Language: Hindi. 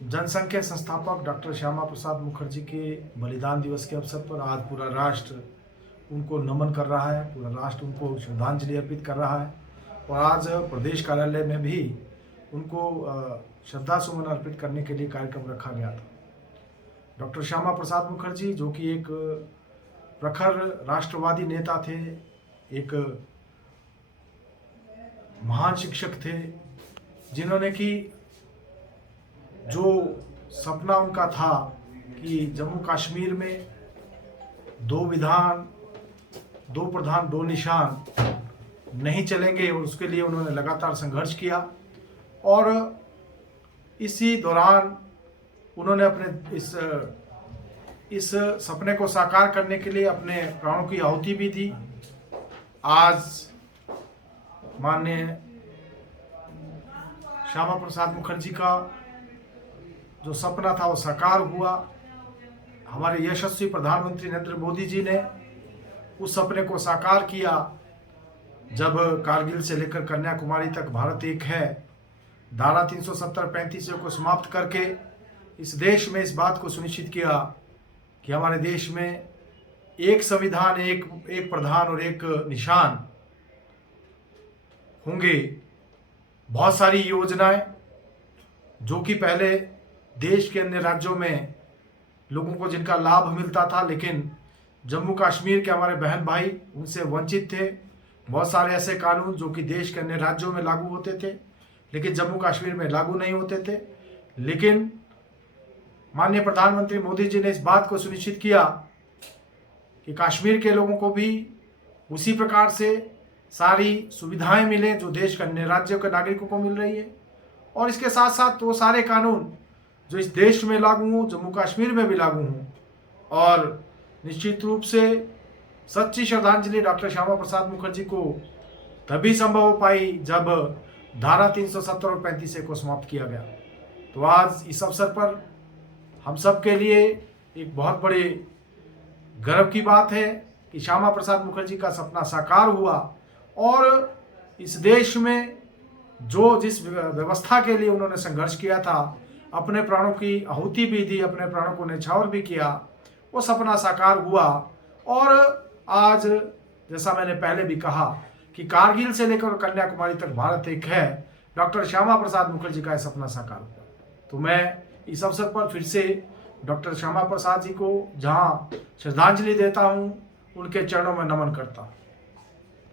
जनसंघ के संस्थापक डॉक्टर श्यामा प्रसाद मुखर्जी के बलिदान दिवस के अवसर पर आज पूरा राष्ट्र उनको नमन कर रहा है, पूरा राष्ट्र उनको श्रद्धांजलि अर्पित कर रहा है। और आज प्रदेश कार्यालय में भी उनको श्रद्धा सुमन अर्पित करने के लिए कार्यक्रम रखा गया था। डॉक्टर श्यामा प्रसाद मुखर्जी जो कि एक प्रखर राष्ट्रवादी नेता थे, एक महान शिक्षक थे, जिन्होंने कि जो सपना उनका था कि जम्मू कश्मीर में दो विधान, दो प्रधान, दो निशान नहीं चलेंगे, और उसके लिए उन्होंने लगातार संघर्ष किया। और इसी दौरान उन्होंने अपने इस सपने को साकार करने के लिए अपने प्राणों की आहुति भी दी। आज माननीय श्यामा प्रसाद मुखर्जी का जो सपना था वो साकार हुआ। हमारे यशस्वी प्रधानमंत्री नरेंद्र मोदी जी ने उस सपने को साकार किया जब कारगिल से लेकर कन्याकुमारी तक भारत एक है, धारा 370-35 को समाप्त करके इस देश में इस बात को सुनिश्चित किया कि हमारे देश में एक संविधान, एक प्रधान और एक निशान होंगे। बहुत सारी योजनाएं जो कि पहले देश के अन्य राज्यों में लोगों को जिनका लाभ मिलता था, लेकिन जम्मू कश्मीर के हमारे बहन भाई उनसे वंचित थे। बहुत सारे ऐसे कानून जो कि देश के अन्य राज्यों में लागू होते थे लेकिन जम्मू कश्मीर में लागू नहीं होते थे। लेकिन माननीय प्रधानमंत्री मोदी जी ने इस बात को सुनिश्चित किया कि कश्मीर के लोगों को भी उसी प्रकार से सारी सुविधाएं मिलें जो देश के अन्य राज्यों के नागरिकों को मिल रही है। और इसके साथ साथ वो सारे कानून जो इस देश में लागू हों, जम्मू कश्मीर में भी लागू हों। और निश्चित रूप से सच्ची श्रद्धांजलि डॉक्टर श्यामा प्रसाद मुखर्जी को तभी संभव हो पाई जब धारा 370 और 35 को समाप्त किया गया। तो आज इस अवसर पर हम सब के लिए एक बहुत बड़े गर्व की बात है कि श्यामा प्रसाद मुखर्जी का सपना साकार हुआ। और इस देश में जिस व्यवस्था के लिए उन्होंने संघर्ष किया था, अपने प्राणों की आहुति भी दी, अपने प्राणों को न्यौछावर भी किया, वो सपना साकार हुआ। और आज जैसा मैंने पहले भी कहा कि कारगिल से लेकर कन्याकुमारी तक भारत एक है, डॉक्टर श्यामा प्रसाद मुखर्जी का सपना साकार हुआ। तो मैं इस अवसर पर फिर से डॉक्टर श्यामा प्रसाद जी को जहां श्रद्धांजलि देता हूं, उनके चरणों में नमन करता हूं।